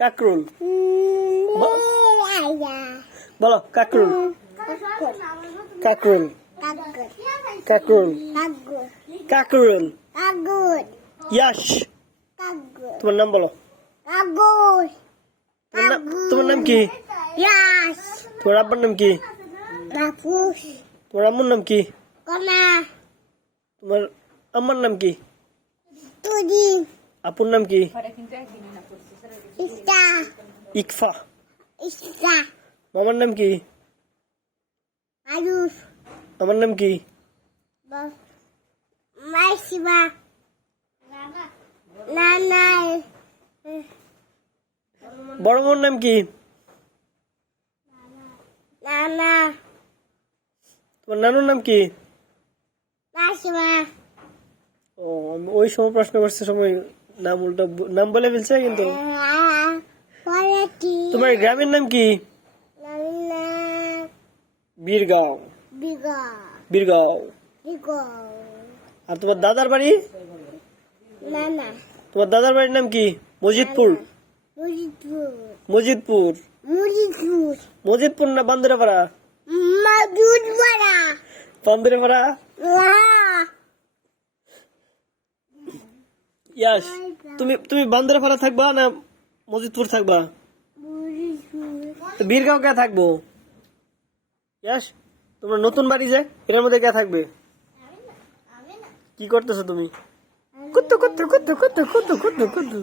কাকরুল বলো কাকরুল কাকরুল কাকরুল কাকরুল ইয়াশ তোমার নাম বলো তোমার নাম কি তোমার আব্বার নাম কি তোমার আম্মুর নাম কি তোমার আম্মার নাম কি আপুর নাম কি ইকফা মামার নাম কি আমার নাম কি বড় বোন নাম কি তোমার নানুর নাম কি ও আমি ওই সময় প্রশ্ন করছে সময় নাম উল্টা নাম বলে ফেলছে কিন্তু তোমার গ্রামের নাম কি বীরগাঁও বীরগাঁও আর তোমার দাদার বাড়ি তোমার দাদার বাড়ির নাম কি মজিদপুর মজিদপুর মজিদপুর না বান্দরাপাড়া বান্দরাপাড়া ইয়াস তুমি বান্দরাপাড়া থাকবা না মজিদপুর থাকবা বীরগাঁও কে থাকবো ইয়াস তোমরা নতুন বাড়ি যে এর মধ্যে কে থাকবে কি করতেছো তুমি কুত্তু কুত্তু কুত্তু কুত্তু কুত্তু কুত্তু কুত্তু